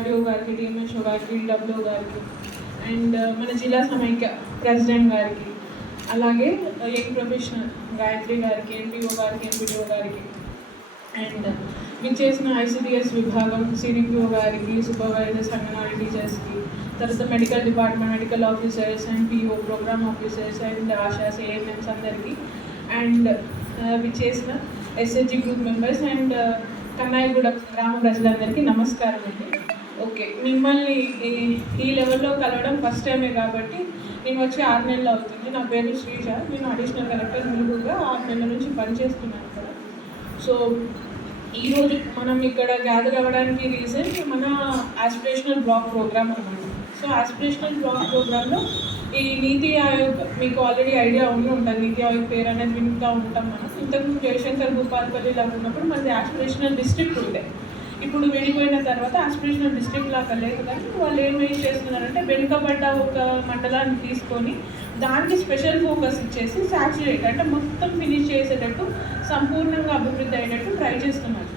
DRDO గారికి, DMHO గారికి, W గారికి, అండ్ మన జిల్లా సమైక్య ప్రెసిడెంట్ గారికి, అలాగే యంగ్ ప్రొఫెషనల్ గాయత్రి గారికి, ఎంపీఓ గారికి, ఎంపీడీఓ గారికి, అండ్ మీకు చేసిన ఐసిడిఎస్ విభాగం సిడిపిఓ గారికి, సూపర్వైజర్స్, అంగన్వాడీ టీచర్స్కి, తర్వాత medical department medical officers and PO programme officers and ASHAs ANMs అందరికీ, అండ్ మీకు చేసిన SHG group members and Kannaiguda గ్రామ ప్రజలందరికీ నమస్కారం అండి. ఓకే, మిమ్మల్ని ఈ లెవెల్లో కలవడం ఫస్ట్ టైమే కాబట్టి నేను వచ్చి 6 నెలలు అవుతుంది. నా పేరు శ్రీజ, నేను అడిషనల్ కలెక్టర్ ములుగుగా 6 నెలల నుంచి పనిచేస్తున్నాను ఇక్కడ. సో ఈరోజు మనం ఇక్కడ గ్యాదర్ అవ్వడానికి రీజన్ మన ఆస్పిరేషనల్ బ్లాక్ ప్రోగ్రామ్ అన్నమాట. సో ఆస్పిరేషనల్ బ్లాక్ ప్రోగ్రాంలో ఈ నీతి ఆయోగ్ మీకు ఆల్రెడీ ఐడియా ఉంటుంది. నీతి ఆయోగ్ పేరు అనేది వింటూ ఉంటాం మనం. ఇంతకుముందు జయశంకర్ భూపాలపల్లిలో ఉన్నప్పుడు మనది ఆస్పిరేషనల్ డిస్ట్రిక్ట్ ఉండే. ఇప్పుడు విడిపోయిన తర్వాత ఆస్పిరేషనల్ డిస్ట్రిక్ట్ లాగా లేదు, కానీ వాళ్ళు ఏం చేస్తున్నారంటే వెనుకబడ్డ ఒక మండలాన్ని తీసుకొని దానికి స్పెషల్ ఫోకస్ ఇచ్చేసి సాచురేట్ అంటే మొత్తం ఫినిష్ చేసేటట్టు సంపూర్ణంగా అభివృద్ధి అయ్యేటట్టు ట్రై చేస్తున్నారు.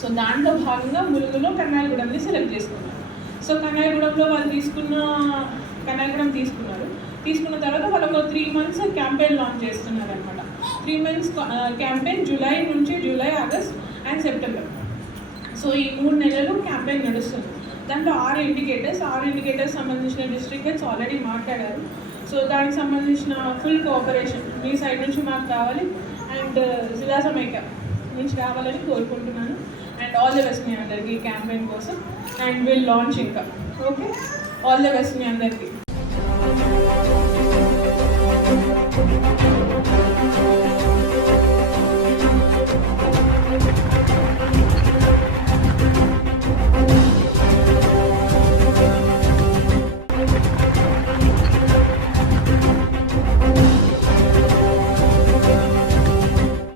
సో దాంట్లో భాగంగా ములుగులో కన్నాయిగూడెంని సెలెక్ట్ చేసుకున్నారు. సో కన్నాయిగూడెంలో వాళ్ళు కన్నాయిగూడెం తీసుకున్న తర్వాత వాళ్ళు ఒక 3 months క్యాంపెయిన్ లాంచ్ చేస్తున్నారు అనమాట. 3 months క్యాంపెయిన్ జూలై నుంచి ఆగస్ట్ అండ్ సెప్టెంబర్. సో ఈ 3 నెలలు క్యాంపెయిన్ నడుస్తుంది. దాంట్లో 6 ఇండికేటర్స్ సంబంధించిన డిస్ట్రిక్ట్ హెడ్స్ ఆల్రెడీ మాట్లాడారు. సో దానికి సంబంధించిన ఫుల్ కోఆపరేషన్ మీ సైడ్ నుంచి మాకు కావాలి అండ్ జిల్లా సమైక్య నుంచి రావాలని కోరుకుంటున్నాను. అండ్ ఆల్ ద బెస్ట్ మీ అందరికీ క్యాంపెయిన్ కోసం. అండ్ విల్ లాంచ్ ఇంకా. ఓకే, ఆల్ ద బెస్ట్ మీ అందరికీ.